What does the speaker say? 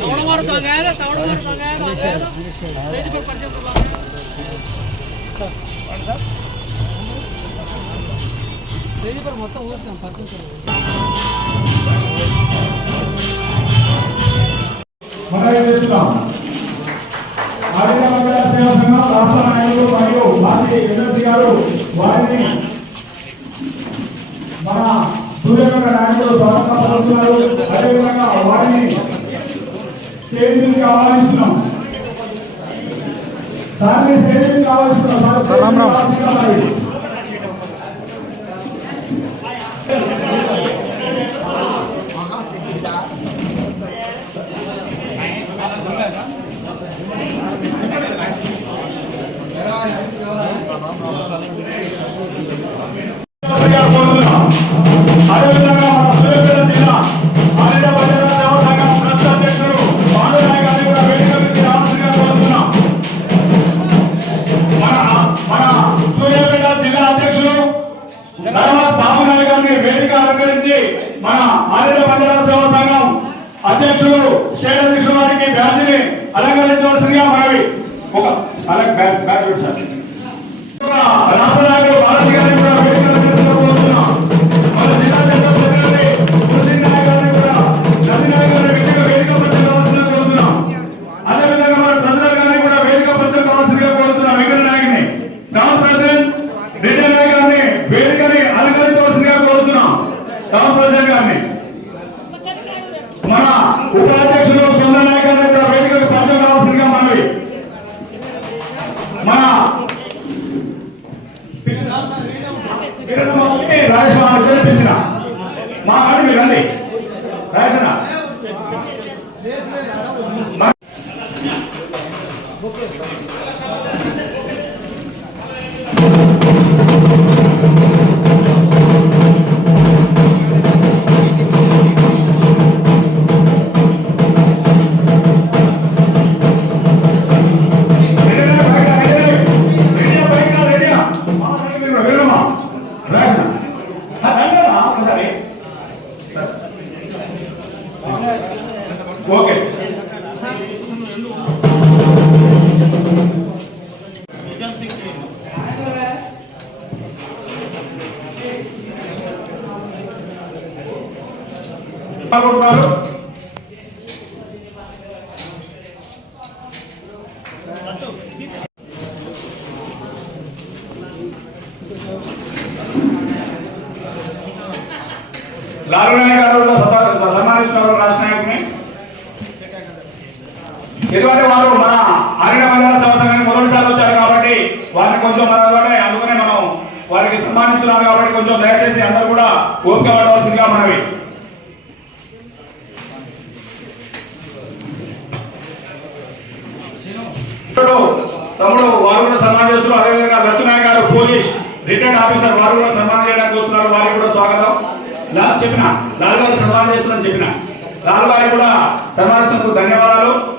ತವಡ ಮಾರು ತಂಗಾಯರ ತವಡ ಮಾರು ತಂಗಾಯರ ಆಗಾಯರ ಸ್ಟೇಜ್ ಪರ್ ಪರಿಚಯ ಕೊಡ್ಬಾರ ಸರ್ ಸರ್ ಸ್ಟೇಜ್ ಪರ್ ಮೊತ್ತ ಹೋಗ್ತಾನೆ ಪರಿಚಯ మరొక ఆడిన మహిళా సేవ సంఘం రాష్ట్ర నాయకులు మరియు భారతీయ సూర్యగంగ నాయకులు స్వాగతం పలుకుతున్నారు అదేవిధంగా వారిని స్టేజ్ మీదకి దాన్ని స్టేజ్ మీదకి మన జిల్లా సేవా సంఘం అధ్యక్షుడు మన మన జిల్లా వేదిక అలంకరించి మన అధ్యక్షుడు స్టేట్ అధ్యక్షుడు వారికి బ్యాడ్జిని అలంకరించవలసిందిగా మనవి. ఒక అలగ్ బ్యాగ్ సార్. రాష్ట్ర నాయకుడు భారతి గారి మా కాడి మీరు రండి. రాజేశ్వర ఓకే. బాగుంటున్నారు లాలు గారు సన్మానిస్తున్నారు రాష్ట్ర నాయకుని ఎందుకంటే వారు మన ఆరిన మండల సంవత్సరానికి మొదటిసారి వచ్చారు కాబట్టి వారిని కొంచెం మన అందులోనే అందుకనే మనం వారికి సన్మానిస్తున్నారు కాబట్టి కొంచెం దయచేసి అందరూ కూడా ఓపిక పడవలసిందిగా మనవి. తమ్ముడు వారు కూడా సన్మానం చేస్తున్నారు. అదేవిధంగా లక్ష్మయ్య గారు పోలీస్ రిటైర్డ్ ఆఫీసర్ వారు కూడా సన్మానం చేయడానికి వస్తున్నారు. వారికి కూడా స్వాగతం. చెప్పిన లాల్ గారు సన్మానం చేస్తున్నారని చెప్పిన. లాల్ గారికి కూడా సన్మానిస్తున్నందుకు ధన్యవాదాలు.